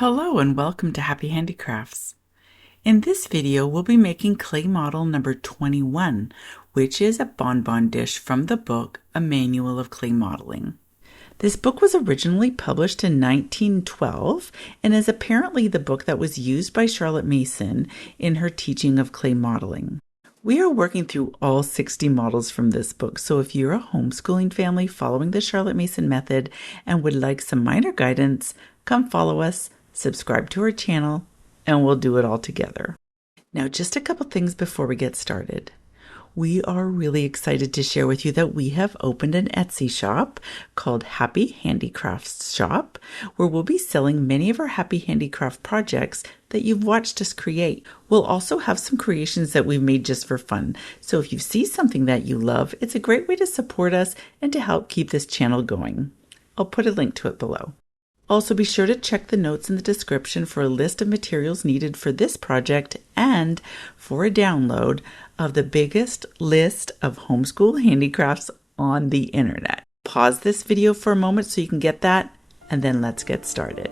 Hello and welcome to Happy Handicrafts. In this video, we'll be making clay model number 21, which is a bonbon dish from the book, A Manual of Clay Modeling. This book was originally published in 1912 and is apparently the book that was used by Charlotte Mason in her teaching of clay modeling. We are working through all 60 models from this book, so if you're a homeschooling family following the Charlotte Mason method and would like some minor guidance, come follow us, subscribe to our channel, and we'll do it all together. Now, just a couple things before we get started. We are really excited to share with you that we have opened an Etsy shop called Happy Handicrafts Shop, where we'll be selling many of our Happy Handicraft projects that you've watched us create. We'll also have some creations that we've made just for fun. So if you see something that you love, it's a great way to support us and to help keep this channel going. I'll put a link to it below. Also, be sure to check the notes in the description for a list of materials needed for this project and for a download of the biggest list of homeschool handicrafts on the internet. Pause this video for a moment so you can get that, and then let's get started.